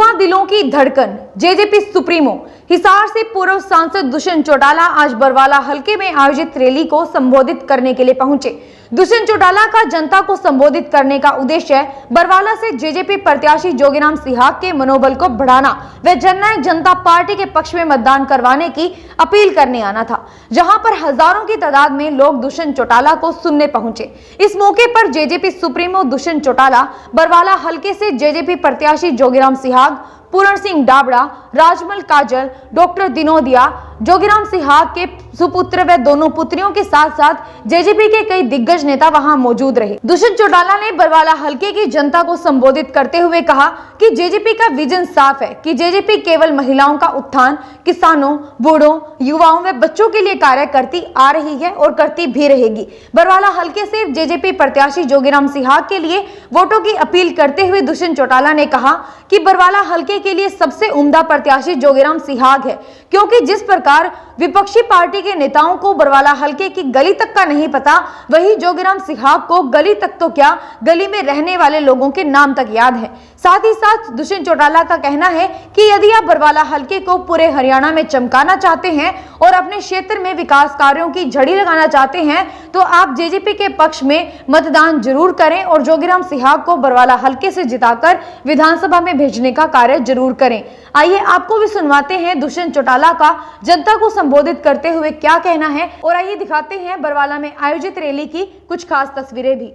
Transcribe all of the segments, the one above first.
युवा दिलों की धड़कन जेजेपी सुप्रीमो हिसार से पूर्व सांसद दुष्यंत चौटाला आज बरवाला हलके में आयोजित रैली को संबोधित करने के लिए पहुंचे। दुष्यंत चौटाला का जनता को संबोधित करने का उद्देश्य बरवाला से जेजेपी प्रत्याशी जोगीराम सिहाग के मनोबल को बढ़ाना व जननायक जनता पार्टी के पक्ष में मतदान करवाने की अपील करने आना था, जहां पर हजारों की तादाद में लोग दुष्यंत चौटाला को सुनने पहुंचे। इस मौके पर जेजेपी सुप्रीमो दुष्यंत चौटाला, बरवाला हलके से जेजेपी प्रत्याशी जोगीराम सिहाग, पूरण सिंह डाबड़ा, राजमल काजल, डॉक्टर दिनोदिया, जोगीराम सिहाग के सुपुत्र व दोनों पुत्रियों के साथ साथ जेजेपी के कई दिग्गज नेता वहां मौजूद रहे। दुष्यंत चौटाला ने बरवाला हलके की जनता को संबोधित करते हुए कहा कि जेजेपी का विजन साफ है कि जेजेपी केवल महिलाओं का उत्थान, किसानों, बूढ़ों, युवाओं व बच्चों के लिए कार्य करती आ रही है और करती भी रहेगी। बरवाला हलके से जेजेपी प्रत्याशी जोगीराम सिहाग के लिए वोटों की अपील करते हुए दुष्यंत चौटाला ने कहा कि बरवाला हलके के लिए सबसे उम्दा प्रत्याशी जोगीराम सिहाग है, क्योंकि जिस प्रकार विपक्षी पार्टी के नेताओं को बरवाला हलके की गली तक का नहीं पता, वही जोगीराम सिहाग को गली तक तो क्या, गली में रहने वाले लोगों के नाम तक याद है। साथ ही साथ दुष्यंत चौटाला का कहना है कि यदि आप बरवाला हलके को पूरे हरियाणा में चमकाना चाहते हैं और अपने क्षेत्र में विकास कार्यों की झड़ी लगाना चाहते हैं, तो आप जेजेपी के पक्ष में मतदान जरूर करें और जोगीराम सिहाग को बरवाला हलके से जिताकर विधानसभा में भेजने का कार्य जरूर करें। आइए आपको भी सुनवाते हैं दुष्यंत चौटाला का जनता को संबोधित करते हुए क्या कहना है, और आइए दिखाते हैं बरवाला में आयोजित रैली की कुछ खास तस्वीरें भी।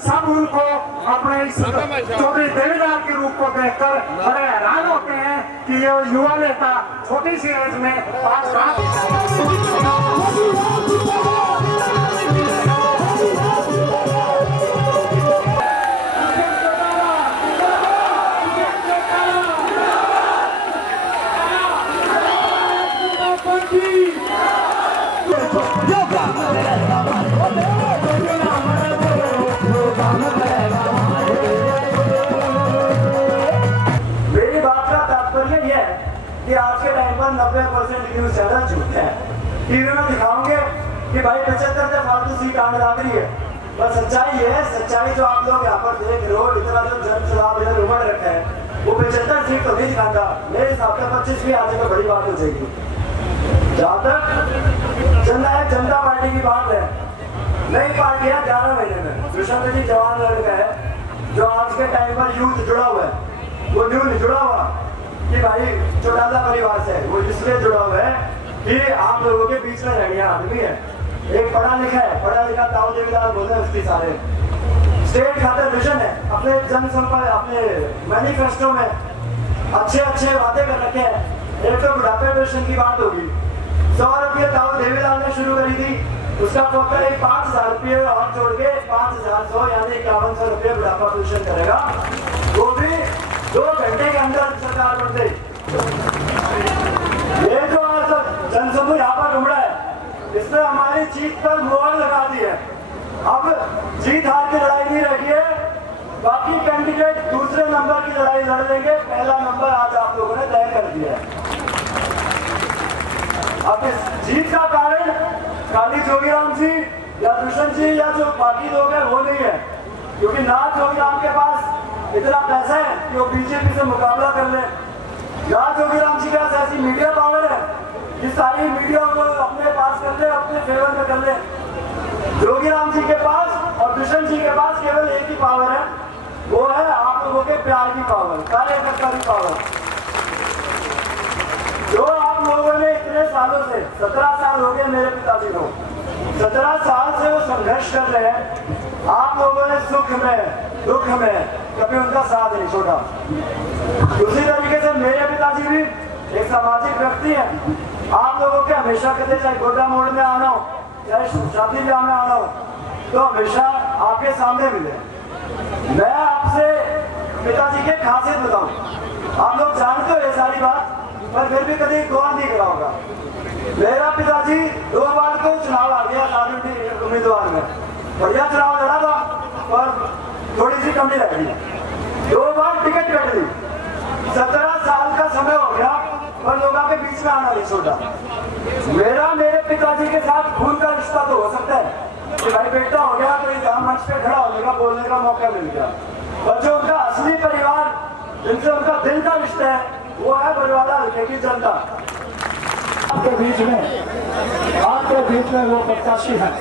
सब उनको अपने इस छोटे देवीदार के रूप को देखकर बड़े हैरान होते हैं कि ये युवा नेता छोटी सी एज में कि आज के टाइम पर 90% न्यूज चैनल झूठे हैं। टीवी में दिखाओगे कि भाई 75 से फालतू सीट आने लग रही है, पर सच्चाई है, सच्चाई जो आप लोग यहाँ पर देख रहे हो, इतना जो जन सलाह इधर उमड़ रखा है, वो 75 सीट तो नहीं दिखाता। मेरे हिसाब से 25 भी आने में बड़ी बात हो जाएगी। जहाँ तक जननायक जनता पार्टी की बात है, नई पार्टी है 11 महीने में, दुष्यंत जी जवान लड़का है जो आज के टाइम पर यूथ जुड़ा हुआ है। वो न्यू जुड़ा हुआ कि भाई चौटाला परिवार से, वो इसलिए जुड़ा हुआ है कि आप लोगों के बीच में रहने आदमी है, एक पढ़ा लिखा ताऊ देवीदार बोलते हैं, उसकी सारे स्टेट खातिर विजन है, अपने जनसंपर्क अपने मैनिफेस्टो में अच्छे वादे कर रखे हैं। एक तो बुढ़ापे पेंशन की बात होगी, 100 रुपये ताऊ देवीदार ने शुरू करी थी, उसका पोता 5,000 रुपये और जोड़ के 5,100 यानी 5100 रुपये बुढ़ापा पेंशन करेगा, वो भी 2 घंटे के अंदर सरकार बन गई। ये जो आज जनसमूह यहाँ पर उमड़ा है, इसने हमारी जीत पर मोहर लगा दी है। अब जीत हार की लड़ाई नहीं रही है, बाकी कैंडिडेट दूसरे नंबर की लड़ाई लड़ लेंगे, पहला नंबर आज आप लोगों ने तय कर दिया है। अब इस जीत का कारण खाली जोगीराम जी या दुष्यंत जी या जो बाकी लोग हैं वो नहीं है, क्योंकि ना जोगीराम के पास इतना पैसा है कि वो बीजेपी से मुकाबला कर ले, या जोगीराम जी के पास ऐसी मीडिया पावर है कि सारी मीडिया को अपने पास कर ले, अपने फेवर में कर ले। जोगीराम जी के पास और दुष्यंत जी के पास केवल एक ही पावर है, वो है आप लोगों के प्यार की पावर, कार्यकर्ता की पावर। जो आप लोगों ने इतने सालों से 17 साल हो गए मेरे पिताजी को, 17 साल से वो संघर्ष कर रहे हैं। आप लोगों ने सुख में दुख में कभी उनका साथ नहीं छोड़ा। उसी तरीके से मेरे पिताजी भी एक सामाजिक व्यक्ति है। आप लोगों के हमेशा कहते, चाहे गोड्डा मोड़ में आना हो, चाहे शादी ब्याह में आना हो, तो हमेशा आपके सामने मिले। मैं आपसे पिताजी के खासियत बताऊं, आप लोग जानते हो ये सारी बात, पर फिर भी कभी गौर नहीं करा होगा। मेरा पिताजी 2 बार तो चुनाव आ गया उम्मीदवार में, बढ़िया चुनाव लड़ा था, पर थोड़ी सी कमी रह गई। 2 बार टिकट कट ली, 17 साल का समय हो गया, पर लोगों के बीच में आना नहीं छोड़ा। मेरे पिताजी के साथ खून का रिश्ता तो हो सकता है कि भाई बेटा हो गया तो यहाँ मंच पे खड़ा होने का, बोलने का मौका मिल गया, और जो उनका असली परिवार जिनसे उनका दिल का रिश्ता है वो है बरवाला हल्के की जनता। आपके बीच में वो प्रत्याशी हैं,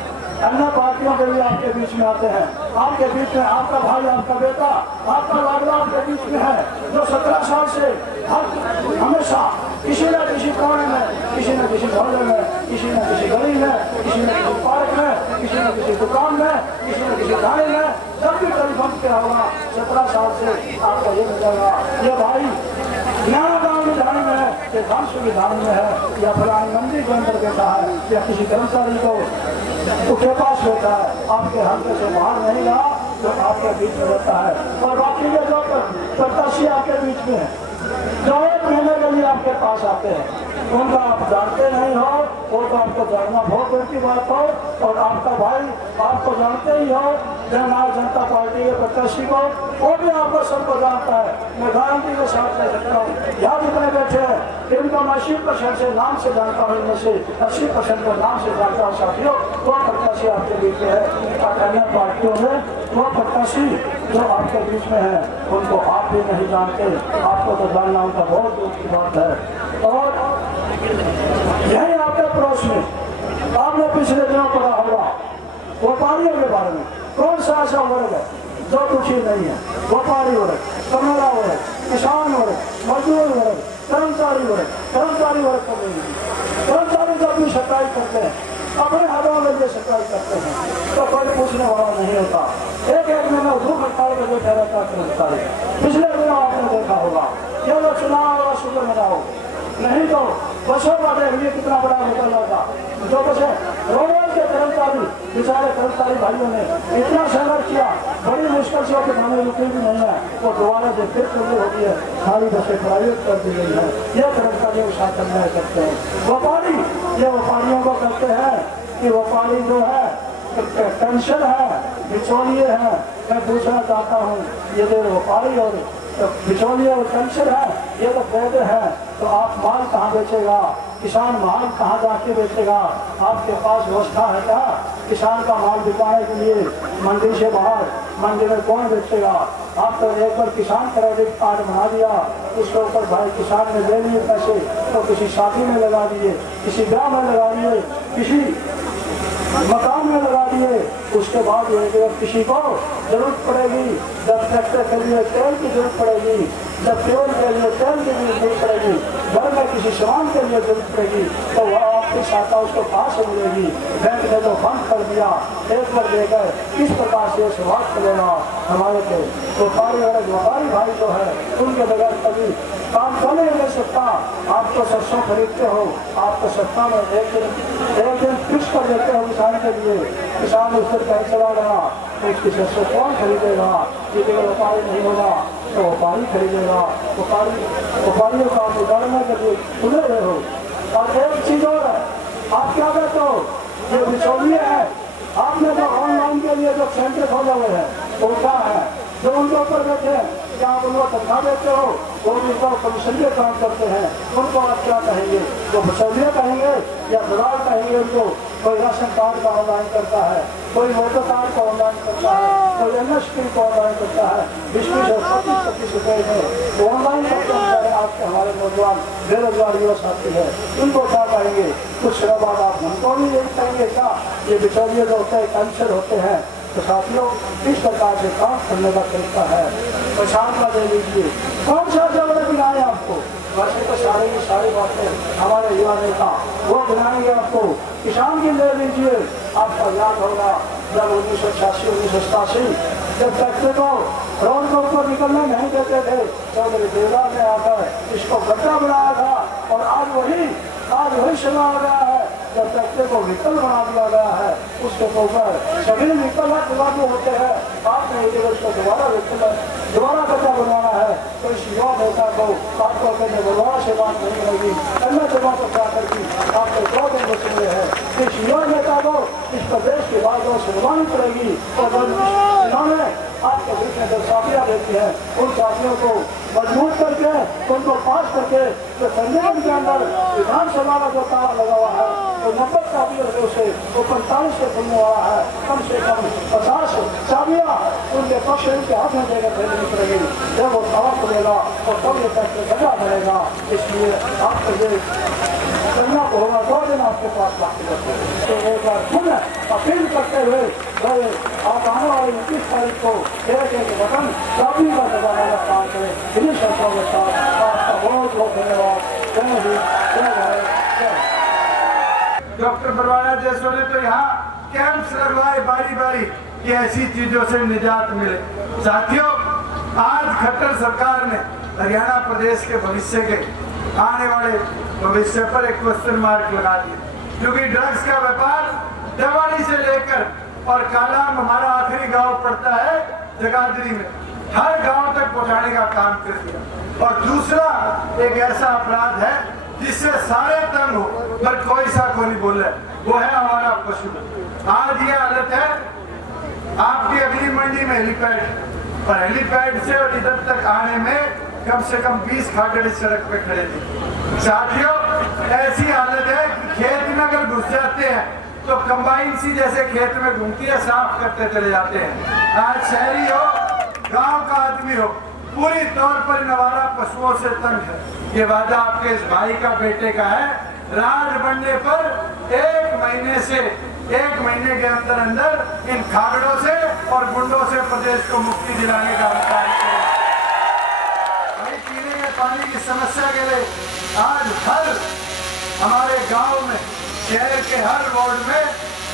अन्य पार्टियों के भी आपके बीच में आते हैं। आपके बीच में आपका भाई, आपका बेटा, आपका लाडला आपके बीच में है, जो 17 साल से हमेशा किसी न किसी कोने में, किसी न किसी मोहल्ले में, किसी न किसी गली में, किसी न किसी पार्क में, किसी न किसी दुकान में, किसी न किसी थाने में, जब भी टेलीफोन किया होगा 17 साल से आपका ये मिलेगा, ये भाई गाँव विधान में है, ये घाटसू विधान में है, या फलानी मंदिर के अंदर बैठा है, या किसी कर्मचारी को उसके पास बैठा है, आपके हल्के से बाहर नहीं रहा जो आपके बीच में रहता है। और बाकी के जो प्रत्याशी आपके बीच में है, जो 1 महीने के लिए आपके पास आते हैं, उनका आप जानते नहीं हो, वो तो आपको जानना बहुत दूर की बात हो, और आपका भाई आपको जानते ही हो, जननायक जनता पार्टी के प्रत्याशी को, वो भी आपको सबको जानता है। मैं गारंटी के साथ कह सकता हूँ, यहाँ जितने बैठे हैं इनको मैं 80% से नाम से जानता हूँ, इनमें से 80% को नाम से जानता हूँ। साथियों, वो प्रत्याशी आपके बीच में है, और अन्य पार्टियों में वो प्रत्याशी जो आपके बीच में है उनको आप भी नहीं जानते, आपको तो जानना उनका बहुत दूर की बात है। और यही आपके पड़ोस में आपने पिछले दिनों पढ़ा होगा व्यापारियों के बारे में, कौन सा ऐसा वर्ग है जो दुखी नहीं है? व्यापारी वर्ग, कमला वर्ग, किसान वर्ग, मजदूर वर्ग, कर्मचारी वर्ग को नहीं। कर्मचारी जब भी शिकायत करते हैं, अपने हाथों में ये शिकायत करते हैं, तो कोई पूछने वाला नहीं होता। एक महीना भूख हड़ताल में बैठा रहता कर्मचारी। पिछले दिनों आपने देखा होगा, ये लोग चुनाव वाला शुक्र मनाओ, नहीं तो बसों का देखिए कितना बड़ा मुकाबला था। जो बसे रोडवेज के कर्मचारी, बेचारे कर्मचारी भाइयों ने इतना संघर्ष किया, बड़ी मुश्किल से होकर थाने रुकी भी नहीं है, वो दोबारा से फिर शुरू होती है, सारी बसें प्राइवेट कर दी गई है। ये कर्मचारियों के साथ अन्याय करते हैं। व्यापारी, ये व्यापारियों को कहते हैं कि व्यापारी जो है टेंशन है, बिचौलिए हैं। मैं पूछना चाहता हूँ, ये जो व्यापारी और बिचौलिए और टेंशन है, ये तो पैदे हैं, तो आप माल कहाँ बेचेगा? किसान माल कहाँ जाके बेचेगा? आपके पास व्यवस्था है क्या किसान का माल बिकाने के लिए? मंडी से बाहर मंडी में कौन बेचेगा? आप तो एक बार किसान क्रेडिट कार्ड बना दिया, उसके ऊपर भाई किसान ने ले लिए पैसे, तो किसी शादी में लगा दिए, किसी गाँव में लगा दिए, किसी मकान में लगा दिए। उसके बाद किसी को जरूरत पड़ेगी, जब ट्रैक्टर के लिए तेल की जरूरत पड़ेगी, जब फ्यूल के लिए तेल की जरूरत पड़ेगी, घर में किसी सामान के लिए जरूरत पड़ेगी, तो वह आपकी सहायता उसको कहाँ से मिलेगी? बैंक ने तो बंद कर दिया, एक बार देकर किस प्रकार से शुरुआत करेगा? हमारे तो व्यापारी भाई जो है उनके बगैर कभी काम तो नहीं ले सकता। आप तो सरसों खरीदते हो, आप तो सप्ताह में एक दिन फिक्स कर देते हो किसान के लिए, किसान उस पर कहीं चला गया तो उसकी सरसों कौन खरीदेगा? यदि व्यापारी नहीं होगा तो व्यापारी खरीदेगा। व्यापारियों का आप उदाहरण के लिए खुले रहे हो। और एक चीज और है, आप क्या कहते हो, ये बिचौलिए है, आपने जो ऑनलाइन के लिए जो सेंटर खोले हुए हैं वो क्या है? जो उनके ऊपर बैठे हैं, क्या आप उनको तनख्वाह देते हो? वो भी उनको कमीशन के काम करते हैं, उनको आप क्या कहेंगे? वो बिचौलिए कहेंगे या दलाल कहेंगे उनको? कोई राशन कार्ड का ऑनलाइन करता है, कोई वोटर कार्ड का ऑनलाइन करता है, कोई एमएसपी को ऑनलाइन करता है, 20-20 और 25-25 रुपए में ऑनलाइन करते हैं। आपके हमारे नौजवान बेरोजगार युवा साथी है, उनको क्या कहेंगे? कुछ समय बाद आप उनको भी यही कहेंगे क्या? ये बिचौलिए जो होते हैं कैंसर होते हैं। तो साथियों, इस प्रकार से काम करने का तरीका है। पहचान का दे लीजिए, कौन सा जरूरत गिनाए आपको? वैसे तो सारी बातें हमारे युवा नेता वो गिनाएंगे आपको। किसान की ले लीजिए, आपका याद होगा जब 1986-1987 जब ट्रैक्टर को रोड के ऊपर निकलने नहीं देते थे, चौधरी देवराज ने आकर इसको गड्ढा बनाया था। और आज वही समय आ गया है जब ट्रैक्टर को व्हीकल बना दिया गया है, उसके ऊपर सभी व्हीकल लागू होते हैं। आपने यदि उसको दोबारा गड्ढा बनवाना है तो इस युवा नेता को आपको कहने दोबारा से बात नहीं होगी, अन्य जगह पर जाकर की आपको 2 दिन बचने हैं। इस युवा नेता को इस प्रदेश की बात सुनवानी पड़ेगी। और इन्होंने आपके बीच में जब साथियाँ देती हैं, उन साथियों को मजबूत करके उनको पास करके जो संविधान के अंदर विधानसभा का जो ताला लगा हुआ है जो 90 चाबियों से उसे वो 45 से खुलने वाला है, कम से कम 50 चाबियां उनके पक्ष के हाथ में देकर भेजनी पड़ेगी। जब वो दावा खुलेगा और तब ये पैसे लगा मिलेगा। इसलिए आपको ये करना तो होगा, 2 दिन आपके पास बाकी रहते हैं। तो एक बार पुनः अपील करते हुए आप आने वाली 29 तारीख को एक बटन चाबी का दबाने का काम करें। इन्हीं शर्तों के साथ आपका बहुत बहुत धन्यवाद। जय हिंद, जय भारत, जय। डॉक्टर बरवाला जैसों ने तो यहाँ कैंप्स लगवाए बारी बारी कि ऐसी चीजों से निजात मिले। साथियों, आज खट्टर सरकार ने हरियाणा प्रदेश के भविष्य के आने वाले भविष्य पर एक क्वेश्चन मार्क लगा दिया, क्योंकि ड्रग्स का व्यापार दवाड़ी से लेकर और कालाम हमारा आखिरी गांव पड़ता है जगाधरी में, हर गांव तक पहुंचाने का काम कर दिया। और दूसरा एक ऐसा अपराध है जिससे सारे तंग हो पर कोई सा को नहीं बोले, वो है हमारा पशु। आज ये हालत है आपकी अगली मंडी में हेलीपैड, और हेलीपैड से और इधर तक आने में कम से कम 20 खागड़ सड़क पे खड़े थे। साथियों, ऐसी हालत है कि खेत में अगर घुस जाते हैं तो कंबाइन सी जैसे खेत में घूमती है, साफ करते चले जाते हैं। आज शहरी हो, गांव का आदमी हो, पूरी तौर पर नवारा पशुओं से तंग है। ये वादा आपके इस भाई का बेटे का है। राज बनने पर 1 महीने के अंदर अंदर इन खागड़ों से और गुंडों से प्रदेश को मुक्ति दिलाने का कार्य करें। पीने के पानी की समस्या के लिए आज हर हमारे गांव में, शहर के हर वार्ड में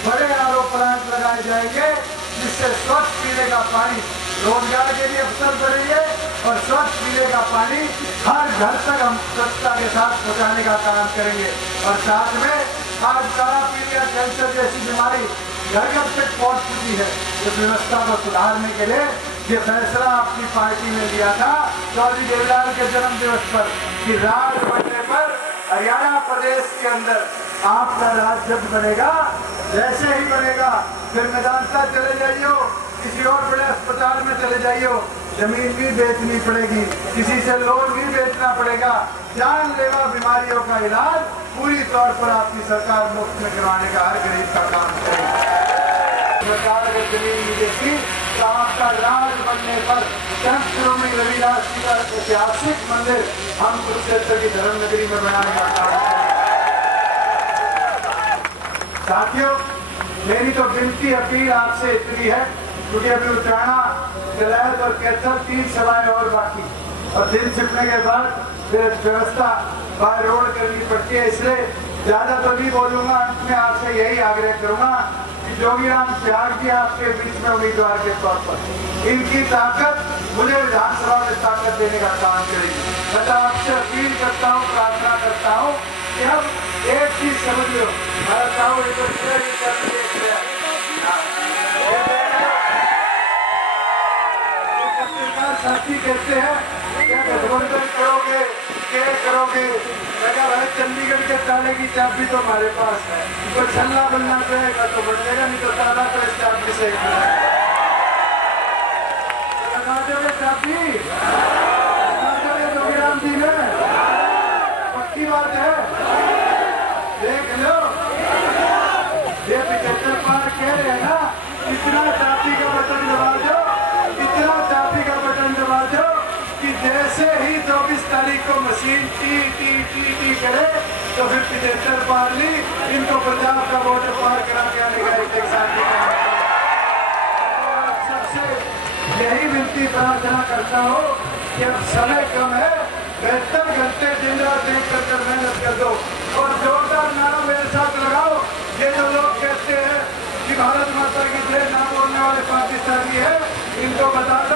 बड़े आरओ प्लांट लगाए जाएंगे, जिससे स्वच्छ पीने का पानी, रोजगार के लिए अवसर बढ़ेंगे और स्वच्छ पीने का पानी हर घर तक हम स्वच्छता के साथ पहुंचाने का काम करेंगे। और साथ में आज काला पीलिया कैंसर जैसी बीमारी घर घर तक पहुंच चुकी है। इस व्यवस्था को सुधारने के लिए ये फैसला आपकी पार्टी ने लिया था चौधरी देवलाल के जन्म दिवस पर कि राज बनने पर हरियाणा प्रदेश के अंदर आपका राज जब बनेगा, जैसे ही बनेगा फिर मेदांता चले जाइयो, किसी और बड़े अस्पताल में चले जाइयो, जमीन भी बेचनी पड़ेगी, किसी से लोन भी बेचना पड़ेगा, जानलेवा बीमारियों का इलाज पूरी तौर पर आपकी सरकार मुफ्त में करवाने का हर गरीब का काम करेगी। सरकार अगर जमीन नहीं देती तो आपका राज बनने पर में रविदास जी का ऐतिहासिक मंदिर हम कुरुक्षेत्र की धर्म नगरी में बनाने का काम करेंगे। साथियों, मेरी तो विनती अपील आपसे इतनी है, क्योंकि अभी उत्तरायणा, गलैद और कैथल 3 सभाएं और बाकी, और दिन छिपने के बाद फिर व्यवस्था बाय रोड करनी पड़ती है, इसलिए ज्यादा तो नहीं बोलूंगा। अंत में आपसे यही आग्रह करूंगा कि जोगीराम त्याग जी आपके बीच में उम्मीदवार के तौर पर, इनकी ताकत मुझे विधानसभा में ताकत देने का काम करेगी। मैं आपसे अपील करता हूँ, प्रार्थना करता हूँ कि हम एक चीज समझ लो, साथी कहते हैं क्या गठबंधन करोगे, क्या करोगे? मैं चंडीगढ़ के ताले की चाबी तो हमारे पास है, तो छल्ला बनना चाहेगा तो बनेगा, नहीं तो ताला तो इस चाबी से लगा दोगे चाबी, लगा दोगे जोगीराम जी ने, पक्की बात है, देख लो। ये 75 पार कह रहे हैं ना, इतना चाबी का बटन दबा दो, इतना चाबी का बटन दबा दो कि जैसे ही 24 तारीख को machine T T T T करे तो फिर 75 पार ली, इनको 50 का वोट पार करा के आने का एक साथ सबसे यही विनती प्रार्थना करता हूँ कि अब समय कम है, 72 घंटे दिन रात एक कर मेहनत कर दो और जोरदार नारा मेरे साथ लगाओ। ये जो लोग कहते हैं कि भारत माता की जय ना बोलने वाले पाकिस्तानी है, इनको बता दो